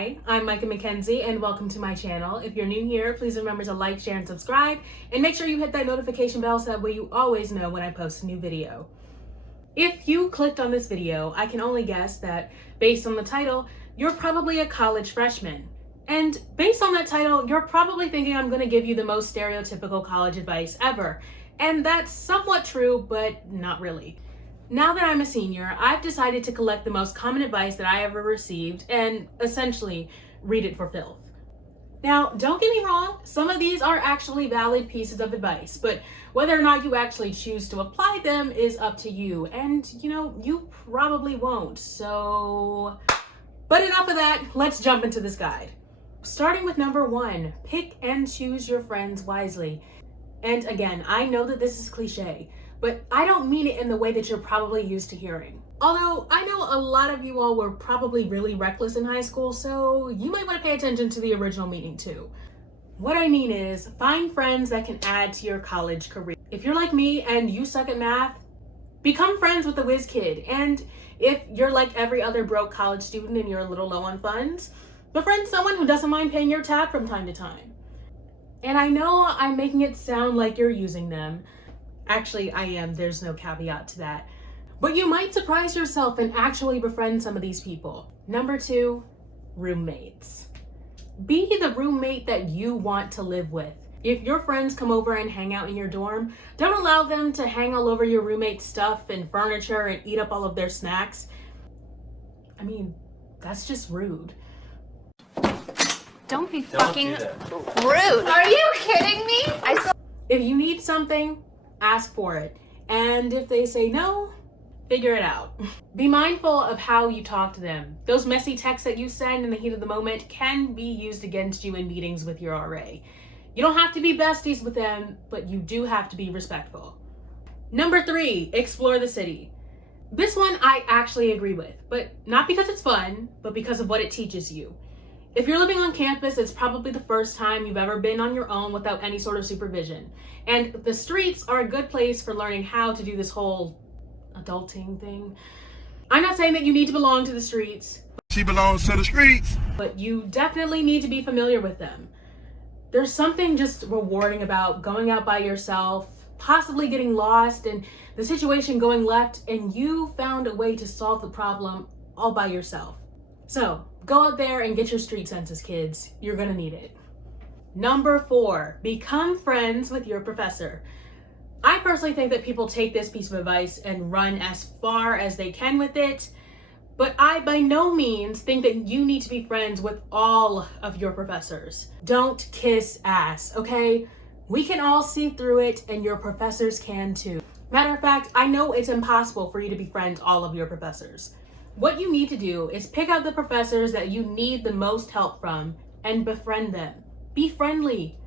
Hi, I'm Myca Mackenzie and welcome to my channel. If you're new here, please remember to like, share, and subscribe, and make sure you hit that notification bell so that way you always know when I post a new video. If you clicked on this video, I can only guess that based on the title, you're probably a college freshman. And based on that title, you're probably thinking I'm going to give you the most stereotypical college advice ever. And that's somewhat true, but not really. Now that I'm a senior, I've decided to collect the most common advice that I ever received and essentially read it for filth. Now, don't get me wrong, some of these are actually valid pieces of advice, but whether or not you actually choose to apply them is up to you. And, you probably won't. But enough of that, let's jump into this guide. Starting with number 1, pick and choose your friends wisely. And again, I know that this is cliche, but I don't mean it in the way that you're probably used to hearing. Although I know a lot of you all were probably really reckless in high school, so you might want to pay attention to the original meaning too. What I mean is, find friends that can add to your college career. If you're like me and you suck at math, become friends with the whiz kid. And if you're like every other broke college student and you're a little low on funds, befriend someone who doesn't mind paying your tab from time to time. And I know I'm making it sound like you're using them. Actually, I am. There's no caveat to that. But you might surprise yourself and actually befriend some of these people. Number 2, roommates. Be the roommate that you want to live with. If your friends come over and hang out in your dorm, don't allow them to hang all over your roommate's stuff and furniture and eat up all of their snacks. I mean, that's just rude. Don't be fucking rude. Are you kidding me? If you need something, ask for it. And if they say no, figure it out. Be mindful of how you talk to them. Those messy texts that you send in the heat of the moment can be used against you in meetings with your RA. You don't have to be besties with them, but you do have to be respectful. Number 3, explore the city. This one I actually agree with, but not because it's fun, but because of what it teaches you. If you're living on campus, it's probably the first time you've ever been on your own without any sort of supervision. And the streets are a good place for learning how to do this whole adulting thing. I'm not saying that you need to belong to the streets. She belongs to the streets. But you definitely need to be familiar with them. There's something just rewarding about going out by yourself, possibly getting lost, and the situation going left, and you found a way to solve the problem all by yourself. So, go out there and get your street senses, kids. You're gonna need it. Number 4, become friends with your professor. I personally think that people take this piece of advice and run as far as they can with it, but I by no means think that you need to be friends with all of your professors. Don't kiss ass, okay? We can all see through it, and your professors can too. Matter of fact, I know it's impossible for you to befriend all of your professors. What you need to do is pick out the professors that you need the most help from and befriend them. Be friendly.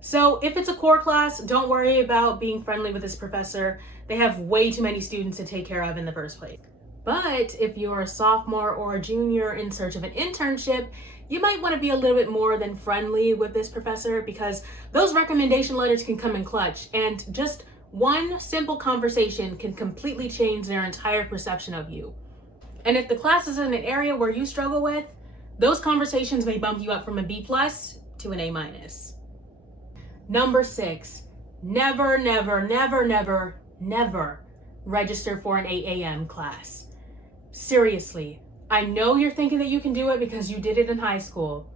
So if it's a core class, don't worry about being friendly with this professor. They have way too many students to take care of in the first place. But if you're a sophomore or a junior in search of an internship, you might want to be a little bit more than friendly with this professor, because those recommendation letters can come in clutch, and just one simple conversation can completely change their entire perception of you. And if the class is in an area where you struggle with, those conversations may bump you up from a B+ to an A-. Number 6, never, never, never, never, never register for an 8 a.m. class. Seriously, I know you're thinking that you can do it because you did it in high school,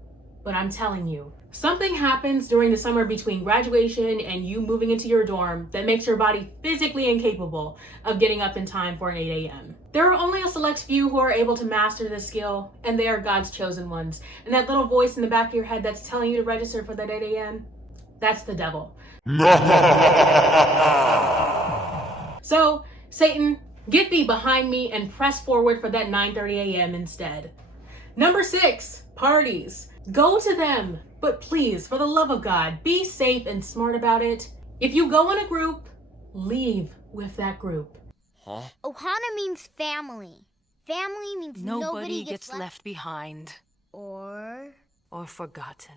but I'm telling you, something happens during the summer between graduation and you moving into your dorm that makes your body physically incapable of getting up in time for an 8 a.m. There are only a select few who are able to master this skill, and they are God's chosen ones. And that little voice in the back of your head that's telling you to register for that 8 a.m., that's the devil. So, Satan, get thee behind me and press forward for that 9:30 a.m. instead. Number 6, parties. Go to them, but please, for the love of God, be safe and smart about it. If you go in a group, leave with that group. Huh? Ohana means family. Family means nobody gets left behind. Or forgotten.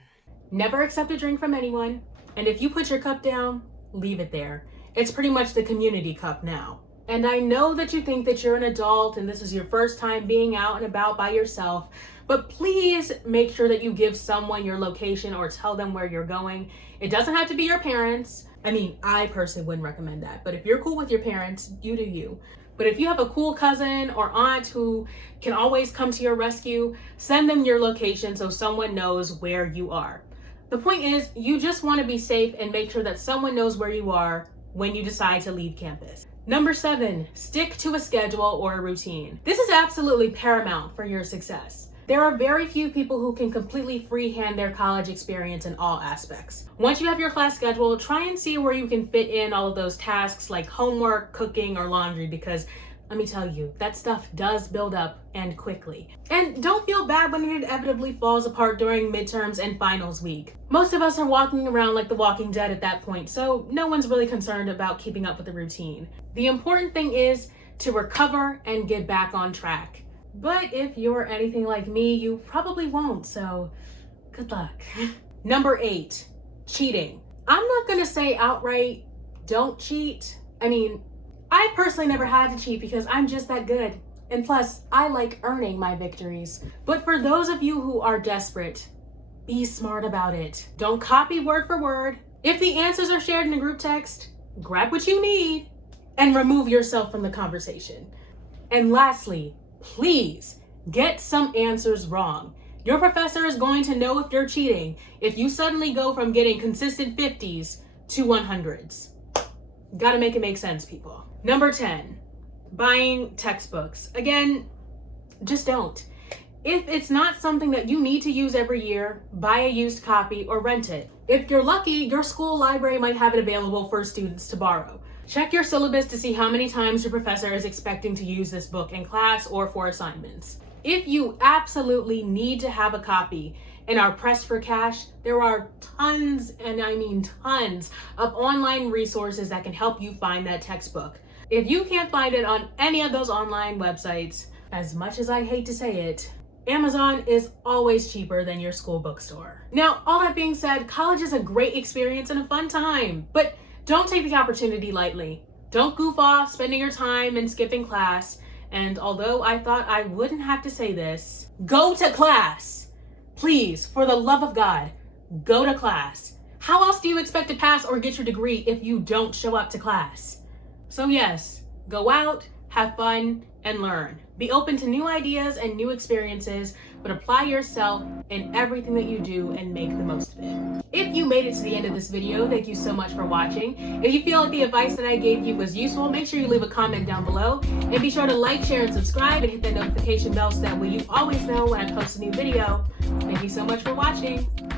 Never accept a drink from anyone, and if you put your cup down, leave it there. It's pretty much the community cup now. And I know that you think that you're an adult and this is your first time being out and about by yourself, but please make sure that you give someone your location or tell them where you're going. It doesn't have to be your parents. I mean, I personally wouldn't recommend that, but if you're cool with your parents, you do you. But if you have a cool cousin or aunt who can always come to your rescue, send them your location so someone knows where you are. The point is, you just want to be safe and make sure that someone knows where you are when you decide to leave campus. Number 7, stick to a schedule or a routine. This is absolutely paramount for your success. There are very few people who can completely freehand their college experience in all aspects. Once you have your class schedule, try and see where you can fit in all of those tasks like homework, cooking, or laundry, because let me tell you, that stuff does build up and quickly. And don't feel bad when it inevitably falls apart during midterms and finals week. Most of us are walking around like the Walking Dead at that point, so no one's really concerned about keeping up with the routine. The important thing is to recover and get back on track. But if you're anything like me, you probably won't, so good luck. Number 8, cheating. I'm not gonna say outright, don't cheat. I mean, I personally never had to cheat because I'm just that good. And plus, I like earning my victories. But for those of you who are desperate, be smart about it. Don't copy word for word. If the answers are shared in a group text, grab what you need and remove yourself from the conversation. And lastly, please get some answers wrong. Your professor is going to know if you're cheating if you suddenly go from getting consistent 50s to 100s. Gotta make it make sense, people. Number 10, buying textbooks. Again, just don't. If it's not something that you need to use every year, buy a used copy or rent it. If you're lucky, your school library might have it available for students to borrow. Check your syllabus to see how many times your professor is expecting to use this book in class or for assignments. If you absolutely need to have a copy and are pressed for cash, there are tons, and I mean tons, of online resources that can help you find that textbook. If you can't find it on any of those online websites, as much as I hate to say it, Amazon is always cheaper than your school bookstore. Now, all that being said, college is a great experience and a fun time, but don't take the opportunity lightly. Don't goof off spending your time and skipping class. And although I thought I wouldn't have to say this, go to class. Please, for the love of God, go to class. How else do you expect to pass or get your degree if you don't show up to class? So yes, go out, have fun, and learn. Be open to new ideas and new experiences, but apply yourself in everything that you do and make the most of it. If you made it to the end of this video, thank you so much for watching. If you feel like the advice that I gave you was useful, make sure you leave a comment down below, and be sure to like, share, and subscribe, and hit that notification bell so that way you always know when I post a new video. Thank you so much for watching.